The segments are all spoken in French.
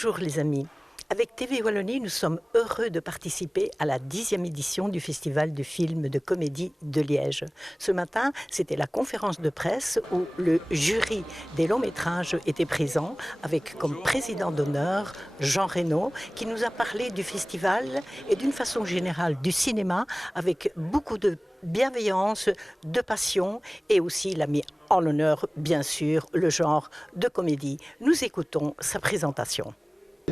Bonjour les amis. Avec TV Wallonie, nous sommes heureux de participer à la 10e édition du Festival du film de comédie de Liège. Ce matin, c'était la conférence de presse où le jury des longs métrages était présent avec comme président d'honneur Jean Reno qui nous a parlé du festival et d'une façon générale du cinéma avec beaucoup de bienveillance, de passion et aussi il a mis en l'honneur, bien sûr, le genre de comédie. Nous écoutons sa présentation.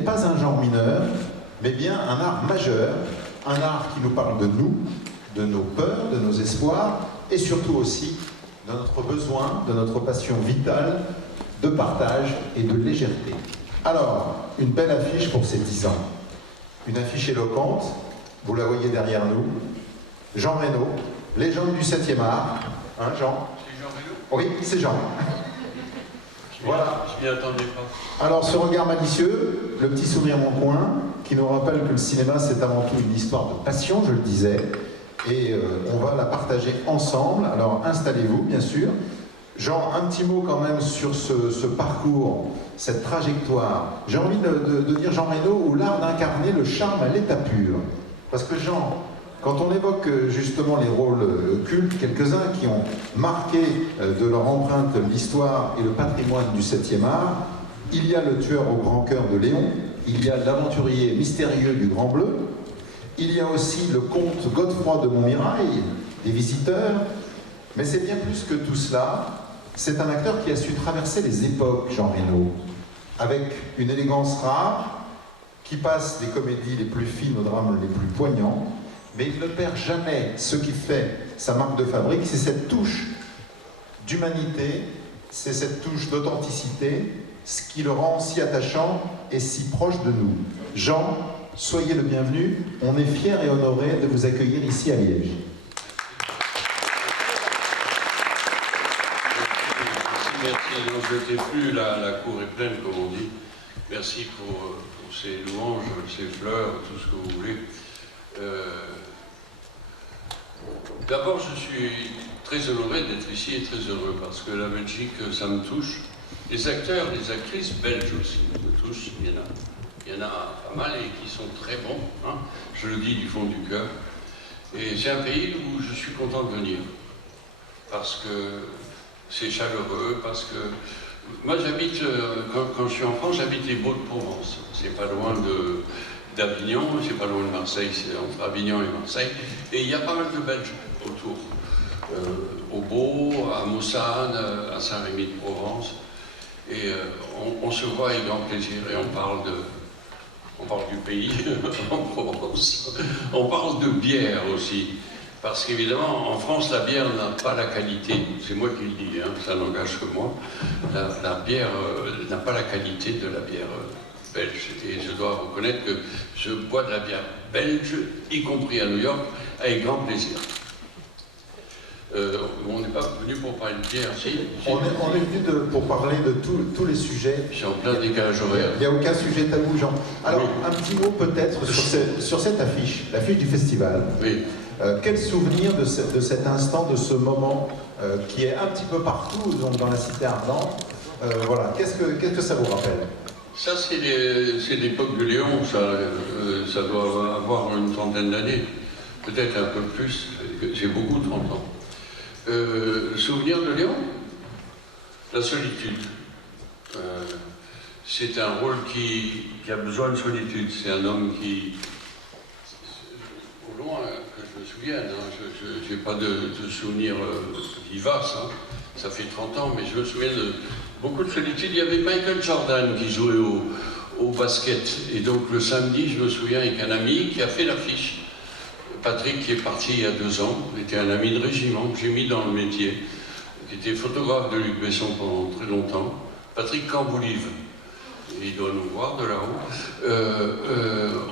Pas un genre mineur, mais bien un art majeur, un art qui nous parle de nous, de nos peurs, de nos espoirs, et surtout aussi de notre besoin, de notre passion vitale, de partage et de légèreté. Alors, une belle affiche pour ces 10 ans. Une affiche éloquente, vous la voyez derrière nous. Jean Reno, légende du 7e art. Hein, Jean? C'est Jean Reno? Oui, c'est Jean. Voilà. Je m'y attendais pas. Alors, ce regard malicieux, le petit sourire en coin, qui nous rappelle que le cinéma, c'est avant tout une histoire de passion, je le disais, et on va la partager ensemble. Alors, installez-vous, bien sûr. Jean, un petit mot quand même sur ce parcours, cette trajectoire. J'ai envie de dire Jean Reno, ou l'art d'incarner le charme à l'état pur. Parce que Jean, quand on évoque justement les rôles cultes, quelques-uns qui ont marqué de leur empreinte l'histoire et le patrimoine du 7e art, il y a le tueur au grand cœur de Léon, il y a l'aventurier mystérieux du Grand Bleu, il y a aussi le comte Godefroy de Montmirail, des Visiteurs, mais c'est bien plus que tout cela, c'est un acteur qui a su traverser les époques, Jean Reno, avec une élégance rare, qui passe des comédies les plus fines aux drames les plus poignants, mais il ne perd jamais ce qui fait sa marque de fabrique, c'est cette touche d'humanité, c'est cette touche d'authenticité, ce qui le rend si attachant et si proche de nous. Jean, soyez le bienvenu, on est fiers et honorés de vous accueillir ici à Liège. Merci, donc je n'étais plus, la cour est pleine comme on dit. Merci pour ces louanges, ces fleurs, tout ce que vous voulez. D'abord, je suis très honoré d'être ici et très heureux parce que la Belgique, ça me touche. Les acteurs, les actrices belges aussi me touchent. Il y en a pas mal et qui sont très bons, hein, je le dis du fond du cœur. Et c'est un pays où je suis content de venir parce que c'est chaleureux, parce que moi j'habite, quand je suis en France, j'habite les Baux-de-Provence. C'est pas loin d'Avignon, c'est pas loin de Marseille, c'est entre Avignon et Marseille. Et il y a pas mal de Belges autour. Au Beau, à Mossane, à Saint-Rémy-de-Provence. Et on se voit avec grand plaisir et on parle du pays en Provence. On parle de bière aussi. Parce qu'évidemment, en France, la bière n'a pas la qualité, c'est moi qui le dis, hein, ça n'engage que moi, la bière n'a pas la qualité de la bière belge. Et je dois reconnaître que je bois de la bière belge, y compris à New York, avec grand plaisir. On n'est pas venu pour parler de bière, si. On est venu pour parler de tous les sujets. Je suis en plein décalage horaire. Il n'y a aucun sujet tabou, Jean. Alors, oui. Un petit mot peut-être sur cette affiche, l'affiche du festival. Oui. Quel souvenir de cet instant, de ce moment qui est un petit peu partout donc dans la cité ardente. Voilà, qu'est-ce que ça vous rappelle? Ça, c'est l'époque de Léon, ça doit avoir une trentaine d'années, peut-être un peu plus, j'ai beaucoup 30 ans. Souvenir de Léon? La solitude. C'est un rôle qui a besoin de solitude, c'est un homme qui... Au loin, que je me souvienne, hein, je n'ai pas de souvenirs vivaces, hein. Ça fait 30 ans, mais je me souviens de beaucoup de solitude. Il y avait Michael Jordan qui jouait au basket, et donc le samedi, je me souviens avec un ami qui a fait l'affiche. Patrick, qui est parti il y a 2 ans, était un ami de régiment que j'ai mis dans le métier, qui était photographe de Luc Besson pendant très longtemps. Patrick Camboulive, il doit nous voir de là-haut.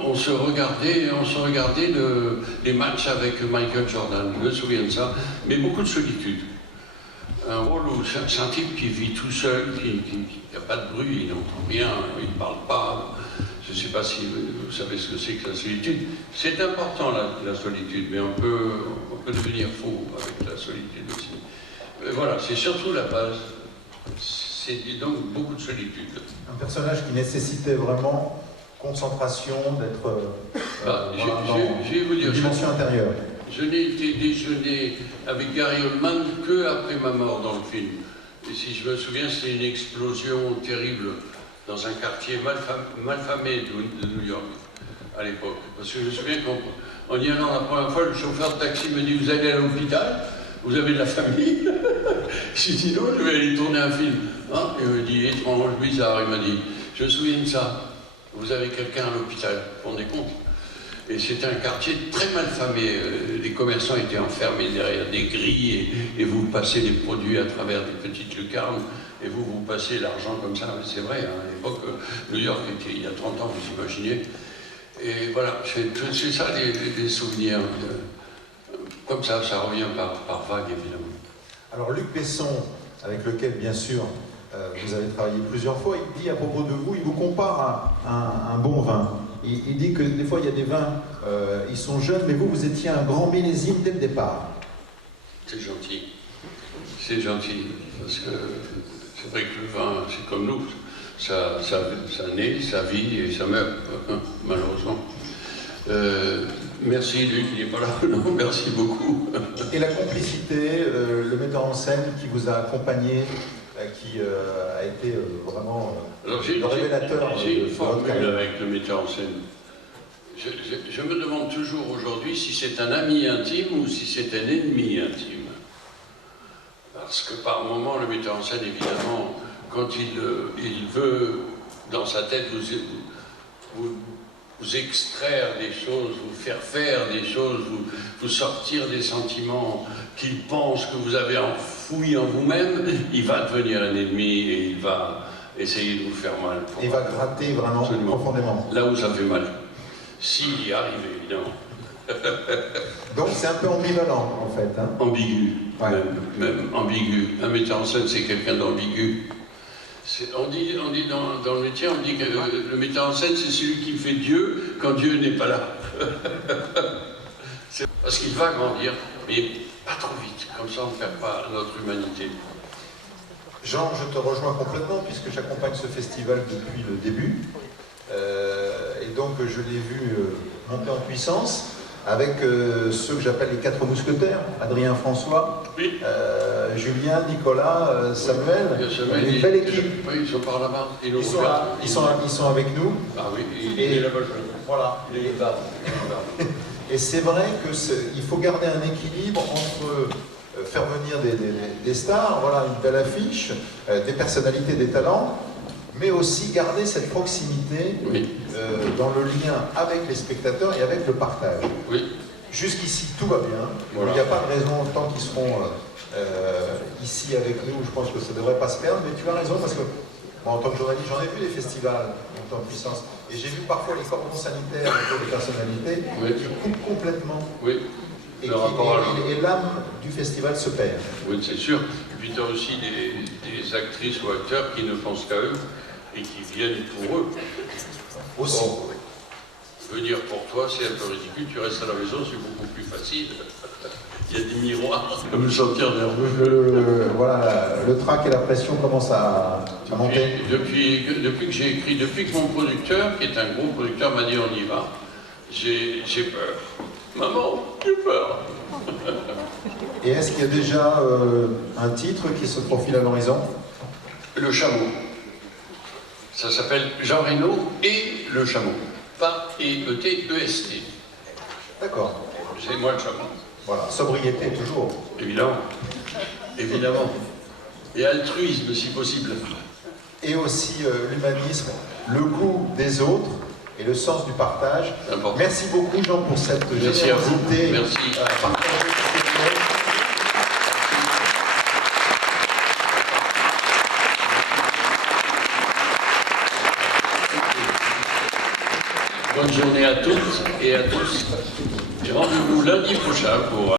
On se regardait les matchs avec Michael Jordan, je me souviens de ça, mais beaucoup de solitude. Un rôle où c'est un type qui vit tout seul, qui n'a pas de bruit, il n'entend rien, il ne parle pas. Je ne sais pas si vous savez ce que c'est que la solitude. C'est important la solitude, mais on peut devenir fou avec la solitude aussi. Voilà, c'est surtout la base. c'est donc beaucoup de solitude. Un personnage qui nécessitait vraiment concentration, d'être dans une dimension intérieure. Je n'ai été déjeuner avec Gary Oldman que après ma mort dans le film. Et si je me souviens, c'était une explosion terrible dans un quartier malfamé de New York à l'époque. Parce que je me souviens qu'en y allant la première fois, le chauffeur de taxi me dit « Vous allez à l'hôpital? Vous avez de la famille ?» J'ai dit « Non, je vais aller tourner un film. Hein » Il me dit « Étrange, bizarre. » Il m'a dit « Je me souviens de ça. Vous avez quelqu'un à l'hôpital. Vous vous rendez compte ?» Et c'était un quartier très mal famé. Les commerçants étaient enfermés derrière des grilles et vous passez les produits à travers des petites lucarnes et vous passez l'argent comme ça. C'est vrai, hein, à l'époque, New York était il y a 30 ans, vous imaginez. Et voilà, c'est ça les souvenirs. Comme ça revient par vague, évidemment. Alors Luc Besson, avec lequel, bien sûr, vous avez travaillé plusieurs fois, il dit à propos de vous, il vous compare à un bon vin. Il dit que des fois, il y a des vins, ils sont jeunes, mais vous étiez un grand millésime dès le départ. C'est gentil. C'est gentil. Parce que c'est vrai que le vin, c'est comme nous. Ça naît, ça vit et ça meurt, malheureusement. Merci Luc, il n'est pas là. Non, merci beaucoup. Et la complicité, le metteur en scène qui vous a accompagné, qui a été vraiment le révélateur. J'ai une formule avec le metteur en scène. Je me demande toujours aujourd'hui si c'est un ami intime ou si c'est un ennemi intime. Parce que par moment, le metteur en scène, évidemment, quand il veut, dans sa tête, vous extraire des choses, vous faire des choses, vous sortir des sentiments qu'il pense que vous avez enfouis en vous-même, il va devenir un ennemi et il va essayer de vous faire mal. Il va gratter vraiment profondément. Là où ça fait mal. S'il y arrive, évidemment. Donc c'est un peu ambivalent, en fait. Hein. Ambigu, ouais. même ambigu. Un metteur en scène, c'est quelqu'un d'ambigu. On dit dans le métier, on dit que le metteur en scène, c'est celui qui fait Dieu quand Dieu n'est pas là. Parce qu'il va grandir, mais pas trop vite, comme ça on ne perd pas notre humanité. Jean, je te rejoins complètement, puisque j'accompagne ce festival depuis le début. Et donc je l'ai vu monter en puissance avec ceux que j'appelle les 4 mousquetaires, Adrien François, oui. Julien, Nicolas, Samuel, une belle équipe. Oui, ils sont par là-bas. Ils sont avec nous. Ah oui, il est là-bas. Voilà. Il est là-bas. Et c'est vrai qu'il faut garder un équilibre entre faire venir des stars, voilà, une belle affiche, des personnalités, des talents, mais aussi garder cette proximité oui. Dans le lien avec les spectateurs et avec le partage. Oui. Jusqu'ici, tout va bien. Voilà. Il n'y a pas de raison, tant qu'ils seront ici avec nous, je pense que ça ne devrait pas se perdre, mais tu as raison, parce que moi, en tant que journaliste, j'en ai vu des festivals monter en puissance, et j'ai vu parfois les cordons sanitaires autour des personnalités oui. qui coupent complètement. Oui. Et l'âme du festival se perd. Oui, c'est sûr. Et puis tu as aussi des actrices ou acteurs qui ne pensent qu'à eux et qui viennent pour eux. Aussi. Bon, venir pour toi, c'est un peu ridicule. Tu restes à la maison, c'est beaucoup plus facile. Il y a des miroirs. Je me sentir nerveux. Voilà, le trac et la pression commencent à monter. Depuis que j'ai écrit, depuis que mon producteur, qui est un gros producteur, m'a dit on y va, j'ai peur. Maman, j'ai peur. Et est-ce qu'il y a déjà un titre qui se profile à l'horizon? Le Chameau. Ça s'appelle Jean Reno et Le Chameau. Pas E-T-E-S-T. D'accord. C'est moi le chameau. Voilà, sobriété toujours. Évidemment. Évidemment. Et altruisme si possible. Et aussi l'humanisme, le goût des autres et le sens du partage. Merci beaucoup Jean pour cette générosité. Merci. Bonne journée à toutes et à tous. Et rendez-vous lundi prochain pour